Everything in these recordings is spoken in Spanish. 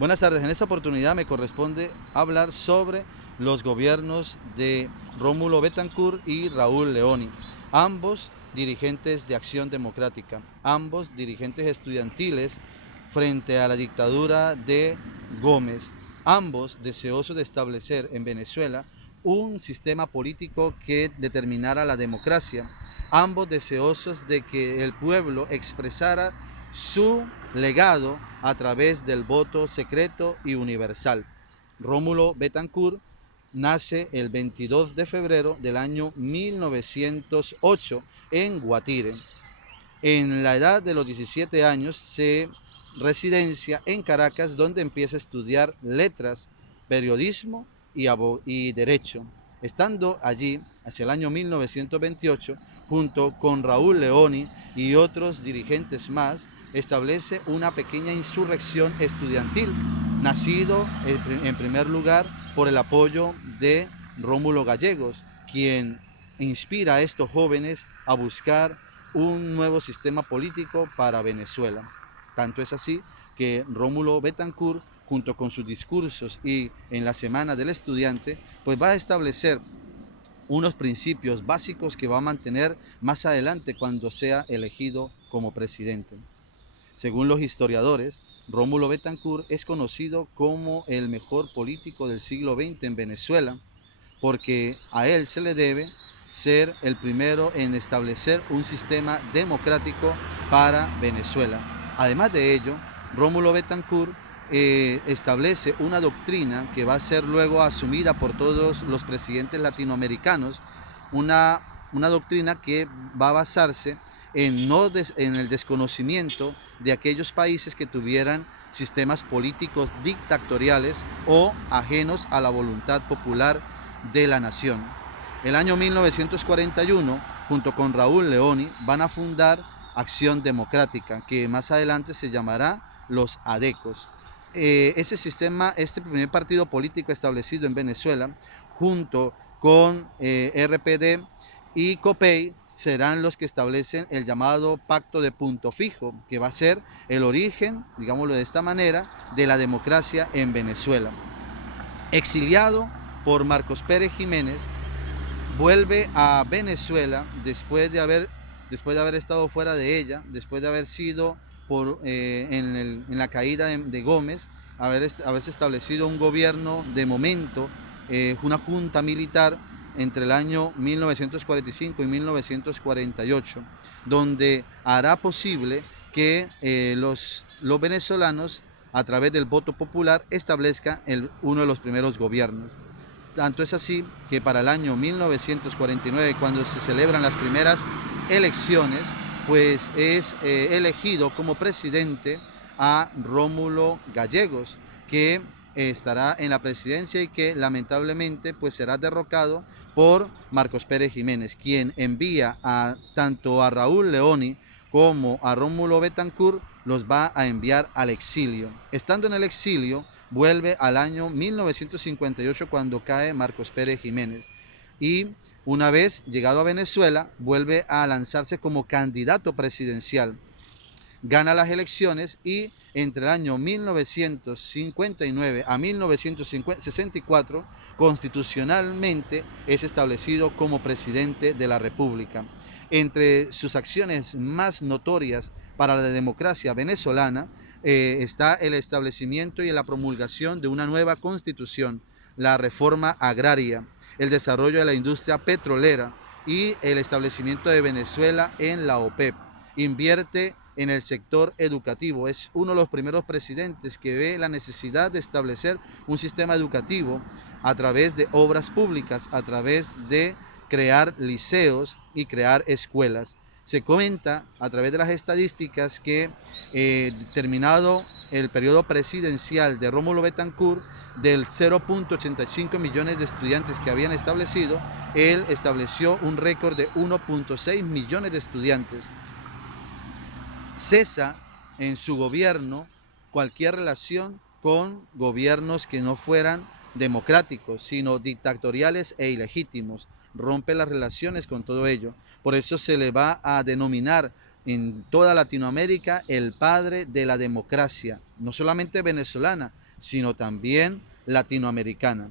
Buenas tardes, en esta oportunidad me corresponde hablar sobre los gobiernos de Rómulo Betancourt y Raúl Leoni, ambos dirigentes de Acción Democrática, ambos dirigentes estudiantiles frente a la dictadura de Gómez, ambos deseosos de establecer en Venezuela un sistema político que determinara la democracia, ambos deseosos de que el pueblo expresara su legado a través del voto secreto y universal. Rómulo Betancourt nace el 22 de febrero del año 1908 en Guatire. En la edad de los 17 años se residencia en Caracas, donde empieza a estudiar letras, periodismo y derecho. Estando allí, hacia el año 1928, junto con Raúl Leoni y otros dirigentes más, establece una pequeña insurrección estudiantil, nacido en primer lugar por el apoyo de Rómulo Gallegos, quien inspira a estos jóvenes a buscar un nuevo sistema político para Venezuela. Tanto es así que Rómulo Betancourt, junto con sus discursos y en la Semana del Estudiante, pues va a establecer unos principios básicos que va a mantener más adelante cuando sea elegido como presidente. Según los historiadores, Rómulo Betancourt es conocido como el mejor político del siglo XX en Venezuela, porque a él se le debe ser el primero en establecer un sistema democrático para Venezuela. Además de ello, Rómulo Betancourt establece una doctrina que va a ser luego asumida por todos los presidentes latinoamericanos, una doctrina que va a basarse en el desconocimiento de aquellos países que tuvieran sistemas políticos dictatoriales o ajenos a la voluntad popular de la nación. El año 1941, junto con Raúl Leoni, van a fundar Acción Democrática, que más adelante se llamará los ADECOS. Ese sistema, este primer partido político establecido en Venezuela, junto con RPD y COPEI, serán los que establecen el llamado Pacto de Punto Fijo, que va a ser el origen, digámoslo de esta manera, de la democracia en Venezuela. Exiliado por Marcos Pérez Jiménez, vuelve a Venezuela después de haber estado fuera de ella, después de haber sido en la caída de Gómez, haberse establecido un gobierno de momento, una junta militar entre el año 1945 y 1948, donde hará posible que los venezolanos, a través del voto popular, establezcan uno de los primeros gobiernos. Tanto es así que para el año 1949, cuando se celebran las primeras elecciones, pues es elegido como presidente a Rómulo Gallegos, que estará en la presidencia y que lamentablemente pues será derrocado por Marcos Pérez Jiménez, quien envía tanto a Raúl Leoni como a Rómulo Betancourt, los va a enviar al exilio. Estando en el exilio, vuelve al año 1958 cuando cae Marcos Pérez Jiménez, y una vez llegado a Venezuela vuelve a lanzarse como candidato presidencial. Gana las elecciones y entre el año 1959 a 1964 constitucionalmente es establecido como presidente de la República. Entre sus acciones más notorias para la democracia venezolana está el establecimiento y la promulgación de una nueva constitución, la reforma agraria, el desarrollo de la industria petrolera y el establecimiento de Venezuela en la OPEP. Invierte en el sector educativo. Es uno de los primeros presidentes que ve la necesidad de establecer un sistema educativo a través de obras públicas, a través de crear liceos y crear escuelas. Se cuenta a través de las estadísticas que terminado el periodo presidencial de Rómulo Betancourt, del 0.85 millones de estudiantes que habían establecido, él estableció un récord de 1.6 millones de estudiantes. Cesa en su gobierno cualquier relación con gobiernos que no fueran democráticos, sino dictatoriales e ilegítimos. Rompe las relaciones con todo ello. Por eso se le va a denominar en toda Latinoamérica el padre de la democracia, no solamente venezolana, sino también latinoamericana.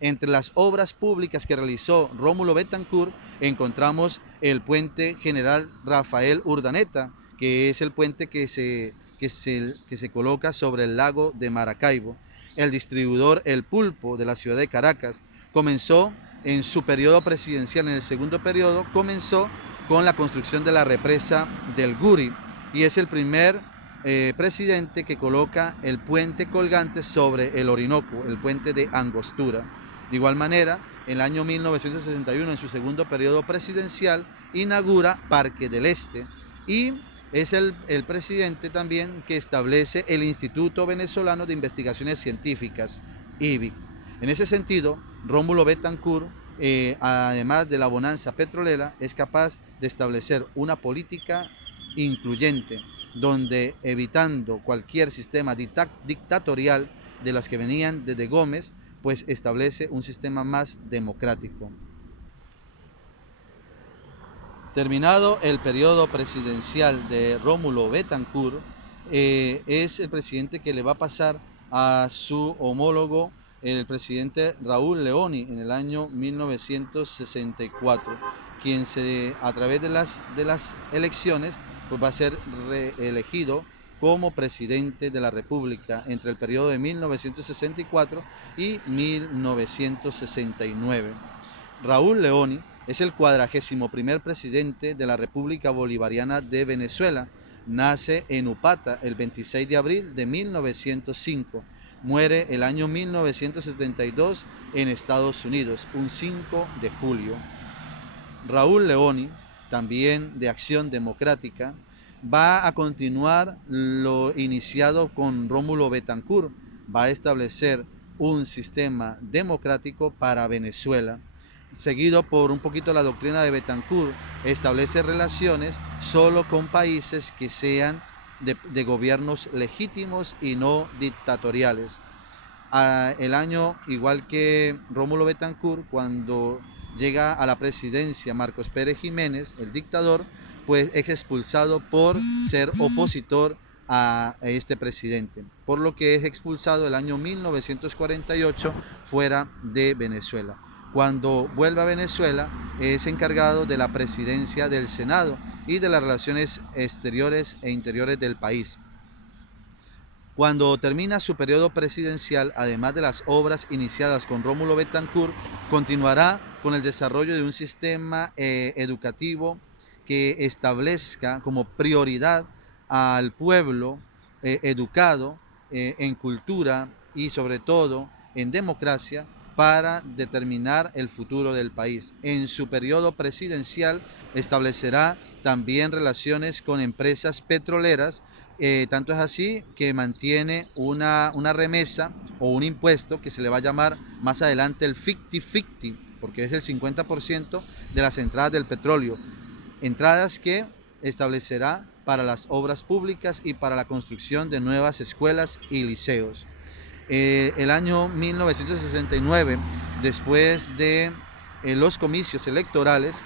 Entre las obras públicas que realizó Rómulo Betancourt encontramos el puente General Rafael Urdaneta, que es el puente que se coloca sobre el lago de Maracaibo. El distribuidor El Pulpo de la ciudad de Caracas comenzó en su periodo presidencial, en el segundo periodo, comenzó con la construcción de la represa del Guri y es el primer presidente que coloca el puente colgante sobre el Orinoco, el puente de Angostura. De igual manera, en el año 1961, en su segundo periodo presidencial, inaugura Parque del Este y es el presidente también que establece el Instituto Venezolano de Investigaciones Científicas, IBIC. En ese sentido, Rómulo Betancourt, además de la bonanza petrolera, es capaz de establecer una política incluyente, donde evitando cualquier sistema dictatorial de las que venían desde Gómez, pues establece un sistema más democrático. Terminado el periodo presidencial de Rómulo Betancourt, es el presidente que le va a pasar a su homólogo, el presidente Raúl Leoni, en el año 1964, quien a través de las elecciones pues va a ser reelegido como presidente de la República entre el periodo de 1964 y 1969. Raúl Leoni es el 41º presidente de la República Bolivariana de Venezuela. Nace en Upata el 26 de abril de 1905. Muere el año 1972 en Estados Unidos, un 5 de julio. Raúl Leoni, también de Acción Democrática, va a continuar lo iniciado con Rómulo Betancourt. Va a establecer un sistema democrático para Venezuela. Seguido por un poquito la doctrina de Betancourt, establece relaciones solo con países que sean de gobiernos legítimos y no dictatoriales. El año, igual que Rómulo Betancourt, cuando llega a la presidencia Marcos Pérez Jiménez, el dictador, pues es expulsado por ser opositor a este presidente, por lo que es expulsado el año 1948 fuera de Venezuela. Cuando vuelve a Venezuela es encargado de la presidencia del Senado y de las relaciones exteriores e interiores del país. Cuando termina su periodo presidencial, además de las obras iniciadas con Rómulo Betancourt, continuará con el desarrollo de un sistema educativo que establezca como prioridad al pueblo educado en cultura y sobre todo en democracia para determinar el futuro del país. En su periodo presidencial establecerá también relaciones con empresas petroleras, tanto es así que mantiene una remesa o un impuesto que se le va a llamar más adelante el 50-50, porque es el 50% de las entradas del petróleo, entradas que establecerá para las obras públicas y para la construcción de nuevas escuelas y liceos. El año 1969, después de los comicios electorales,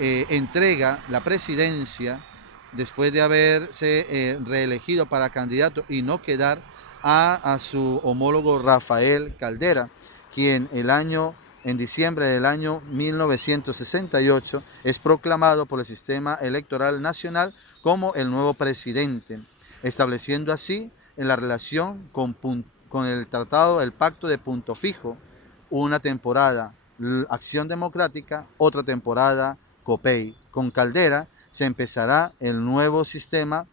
entrega la presidencia, después de haberse reelegido para candidato y no quedar, a su homólogo Rafael Caldera, quien en diciembre del año 1968 es proclamado por el sistema electoral nacional como el nuevo presidente, estableciendo así en la relación con el tratado, el pacto de Punto Fijo, una temporada Acción Democrática, otra temporada COPEI. Con Caldera se empezará el nuevo sistema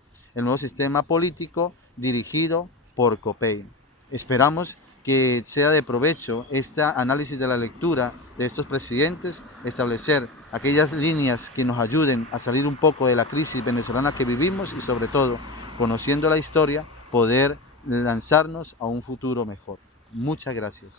político dirigido por COPEI. Esperamos que sea de provecho este análisis de la lectura de estos presidentes, establecer aquellas líneas que nos ayuden a salir un poco de la crisis venezolana que vivimos y sobre todo, conociendo la historia, poder lanzarnos a un futuro mejor. Muchas gracias.